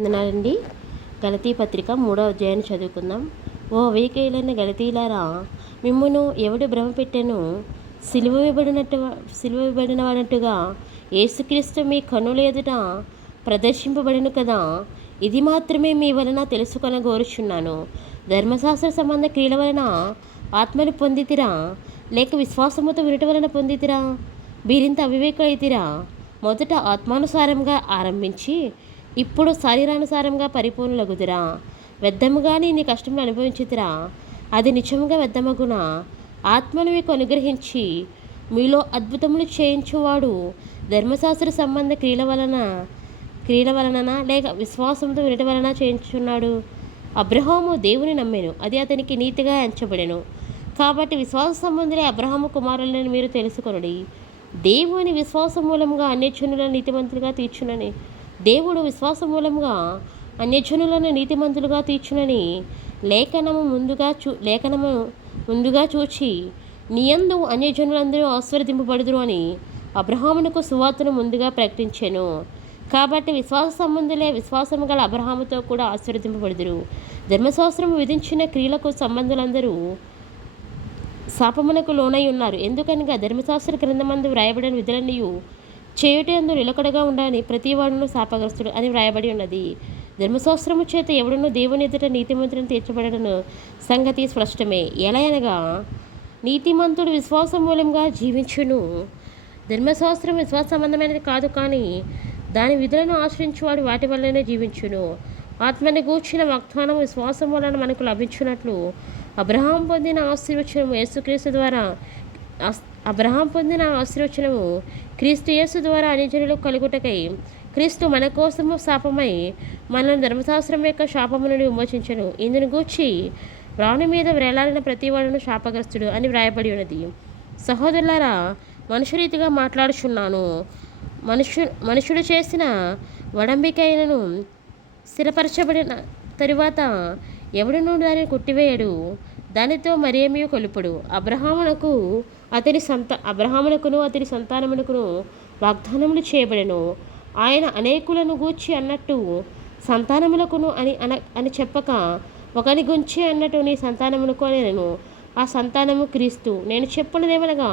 వందనాలండి. గలతీ పత్రిక 3వ అధ్యాయాన్ని చదువుకుందాం. ఓ వేకేయులైన గలతీలారా, మిమ్మును ఎవడు భ్రమపెట్టెను? సిలువబడినట్టుగా యేసుక్రీస్తు మీ కన్నుల ఎదుట ప్రదర్శింపబడెను కదా. ఇది మాత్రమే మీ వలన తెలుసుకొనగోరుచున్నాను. ధర్మశాస్త్ర సంబంధ క్రియల వలన ఆత్మను పొందితిరా, లేక విశ్వాసముతో వినుట వలన పొందితిరా? వీరింత అవివేకులైతిరా. మొదట ఆత్మానుసారంగా ఆరంభించి ఇప్పుడు శరీరానుసారంగా పరిపూర్ణులగుదురా? వ్యర్థముగానే నీ కష్టములు అనుభవించుతురా? అది నిజముగా వ్యర్థమగునా? ఆత్మను మీకు అనుగ్రహించి మీలో అద్భుతములు చేయించువాడు ధర్మశాస్త్ర సంబంధ క్రియల వలన లేక విశ్వాసంతో వినట వలన చేయించున్నాడు. అబ్రహాము దేవుని నమ్మెను, అది అతనికి నీతిగా ఎంచబడెను. కాబట్టి విశ్వాస సంబంధులే అబ్రహాము కుమారులని మీరు తెలుసుకొనుడి. దేవుని విశ్వాసం మూలంగా అన్యజనులను నీతిమంతులుగా తీర్చునని దేవుడు విశ్వాస మూలంగా అన్యజనులను నీతిమంతులుగా తీర్చునని లేఖనము ముందుగా చూచి నీయందు అన్యజనులందరూ ఆశీర్వదింపబడుదురు అని అబ్రహామునకు సువార్తను ముందుగా ప్రకటించెను. కాబట్టి విశ్వాస సంబంధులే విశ్వాసము గల అబ్రహాముతో కూడా ఆశీర్వదింపబడుదురు. ధర్మశాస్త్రము విధించిన క్రియలకు సంబంధులందరూ శాపమునకు లోనై ఉన్నారు. ఎందుకనగా ధర్మశాస్త్ర గ్రంథమందు వ్రాయబడిన విధులన్నీ చేయుటందు నిలకడగా ఉండాలని ప్రతివాడును శాపగ్రస్తుడు అని వ్రాయబడి ఉన్నది. ధర్మశాస్త్రము చేత ఎవడునూ దేవుని ఎదుట నీతిమంతులను తీర్చబడను సంగతి స్పష్టమే. ఎలా అనగా నీతిమంతుడు విశ్వాసం మూలంగా జీవించును. ధర్మశాస్త్రం విశ్వాస సంబంధమైనది కాదు, కానీ దాని విధులను ఆశ్రయించువాడు వాటి వల్లనే జీవించును. ఆత్మని గూర్చిన వాగ్దానం విశ్వాసం వలన మనకు లభించినట్లు అబ్రహాం పొందిన ఆశీర్వచనము క్రీస్తు యేసు ద్వారా అన్యజనులకు కలుగుటకై క్రీస్తు మన కోసము శాపమై మనల్ని ధర్మశాస్త్రం యొక్క శాపము నుండి విమోచించెను. ఇందును గూర్చి రాణి మీద వ్రేలాడిన ప్రతివాడును శాపగ్రస్తుడు అని వ్రాయబడి ఉన్నది. సహోదరులారా, మనుషురీతిగా మాట్లాడుచున్నాను. మనుషుడు చేసిన వడంబికైనను స్థిరపరచబడిన తరువాత ఎవడునూ దానిని కొట్టివేయడు, దానితో మరేమీ కొలుపుడు. అబ్రహామునకును అతని సంతానమునకును వాగ్దానములు చేయబడెను. ఆయన అనేకులను గూర్చి అన్నట్టు సంతానములకును అని చెప్పక ఒకని గుంచి అన్నట్టు నీ సంతానమునకు అనేను. ఆ సంతానము క్రీస్తు. నేను చెప్పినదేమనగా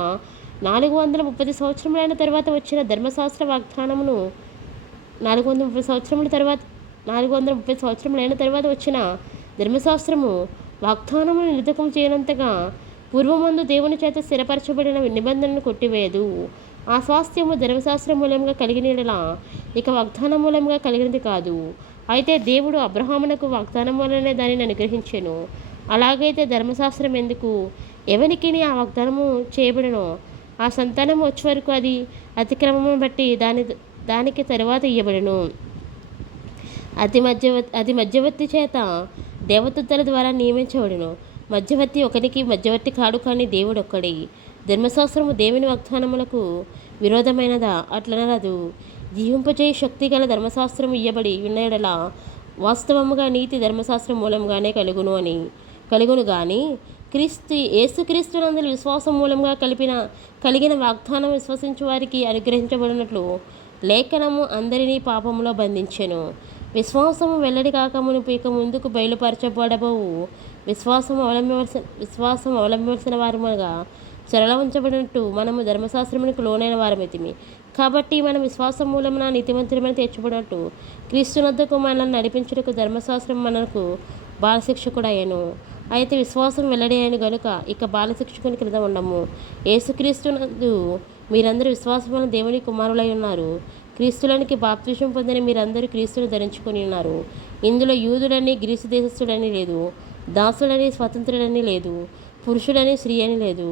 430 సంవత్సరములైన తర్వాత వచ్చిన ధర్మశాస్త్ర వాగ్దానమును 430 సంవత్సరములైన తర్వాత వచ్చిన ధర్మశాస్త్రము వాగ్దానమును నిరర్ధకం చేయనంతగా పూర్వమందు దేవుని చేత స్థిరపరచబడిన నిబంధనను కొట్టివేయదు. ఆ స్వాస్థ్యము ధర్మశాస్త్రం మూలంగా కలిగినలా ఇక వాగ్దానం మూలంగా కలిగినది కాదు. అయితే దేవుడు అబ్రహామునకు వాగ్దానం వలనే దానిని అనుగ్రహించెను. అలాగైతే ధర్మశాస్త్రం ఎందుకు? ఎవనికి ఆ వాగ్దానము చేయబడినో ఆ సంతానం వచ్చే వరకు అది అతిక్రమమును బట్టి దానికి తరువాత ఇయ్యబడును. అది మధ్యవర్తి చేత దేవదూతల ద్వారా నియమించబడును. మధ్యవర్తి ఒకనికి మధ్యవర్తి కాడు, కానీ దేవుడు ఒక్కడే. ధర్మశాస్త్రము దేవుని వాగ్దానములకు విరోధమైనదా? అట్లనరాదు. జీవింపజేయ శక్తి గల ధర్మశాస్త్రము ఇయ్యబడి ఉన్నయెడల వాస్తవముగా నీతి ధర్మశాస్త్రం మూలంగానే కలుగును గాని యేసుక్రీస్తునందు విశ్వాసం మూలంగా కలిగిన వాగ్దానం విశ్వసించు వారికి అనుగ్రహించబడినట్లు లేఖనము అందరినీ పాపములో బంధించెను. విశ్వాసము వెల్లడి కాకమునుపు ఇక ముందుకు బయలుపరచబడబోవు విశ్వాసం అవలంబించిన వారముగా సరళ ఉంచబడినట్టు మనము ధర్మశాస్త్రమునకు లోనైన వారమైతిమి. కాబట్టి మనం విశ్వాసం మూలమున నీతిమంతులమని తీర్చబడినట్టు క్రీస్తునొద్దకు మనల్ని నడిపించుటకు ధర్మశాస్త్రం మనకు బాలశిక్షకుడయ్యను. అయితే విశ్వాసం వెల్లడి అయిన గనుక ఇక బాలశిక్షకుని క్రింద ఉండము. యేసుక్రీస్తునందు మీరందరూ విశ్వాసం వలన దేవుని కుమారులై ఉన్నారు. క్రీస్తులోనికి బాప్తిసం పొందిన మీరందరూ క్రీస్తును ధరించుకొని ఉన్నారు. ఇందులో యూదుడని గ్రీసు దేశస్థుడని లేదు, దాసుడని స్వతంత్రుడని లేదు, పురుషుడని స్త్రీ అని లేదు.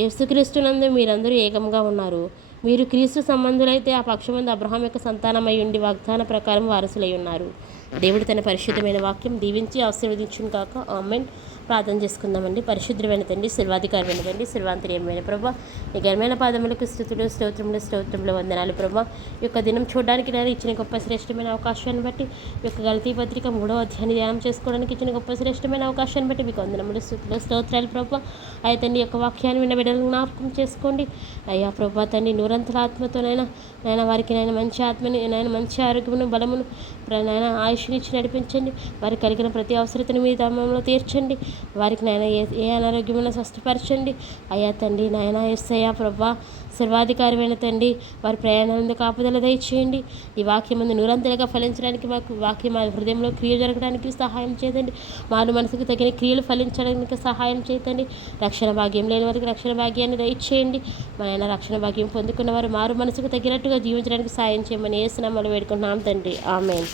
యేసుక్రీస్తునందు మీరందరూ ఏకంగా ఉన్నారు. మీరు క్రీస్తు సంబంధులైతే ఆ పక్షమందు అబ్రహాం యొక్క సంతానమై ఉండి వాగ్దాన ప్రకారం వారసులై ఉన్నారు. దేవుడు తన పరిశుద్ధమైన వాక్యం దీవించి ఆశీర్వదించును కాక. ఆమేన్. ప్రార్థన చేసుకుందామండి. పరిశుద్ధమైన తండ్రి, సర్వాధికారమైన తండ్రి, సర్వాంతర్యమైన ప్రభా, ఈ ఘనమైన పాదములకు స్తోత్రములు వందనాలు ప్రభా. ఈ యొక్క దినం చూడడానికి నేను ఇచ్చిన గొప్ప శ్రేష్టమైన అవకాశాన్ని బట్టి, ఈ యొక్క గలతీ పత్రిక 3వ అధ్యాయాన్ని ధ్యానం చేసుకోవడానికి ఇచ్చిన గొప్ప శ్రేష్టమైన అవకాశాన్ని బట్టి మీకు వందనములు స్తోత్రాలు ప్రభా. అయ్యా తండ్రి, యొక్క వాక్యాన్ని విన్న బిడ్డలను జ్ఞాపకం చేసుకోండి అయ్యా ప్రభా. తండ్రి, నూరంతల ఆత్మతో నాయన వారికి మంచి ఆత్మని మంచి ఆరోగ్యమును బలమును నాయన ఆయుష్నిచ్చి నడిపించండి. వారికి కలిగిన ప్రతి అవసరతను మీ ధర్మంలో తీర్చండి. వారికి నాయన ఏ అనారోగ్యమైన స్వస్థపరచండి. అయ్యా తండ్రి నాయన యేసయ్యా ప్రభా సర్వాధికారమైన తండ్రి వారి ప్రయాణాలను కాపుదల దయచేయండి. ఈ వాక్యం ముందు నిరంతరంగా ఫలించడానికి మాకు వాక్యం మా హృదయంలో క్రియ జరగడానికి సహాయం చేయండి. మారు మనసుకు తగిన క్రియలు ఫలించడానికి సహాయం చేయండి. రక్షణ భాగ్యం లేని వారికి రక్షణ భాగ్యాన్ని దయచేయండి. మా ఆయన రక్షణ భాగ్యం పొందుకున్న వారు మారు మనసుకు తగినట్టుగా జీవించడానికి సాయం చేయమని యేసు నామములో వేడుకుంటున్నాం తండ్రి. ఆమేన్.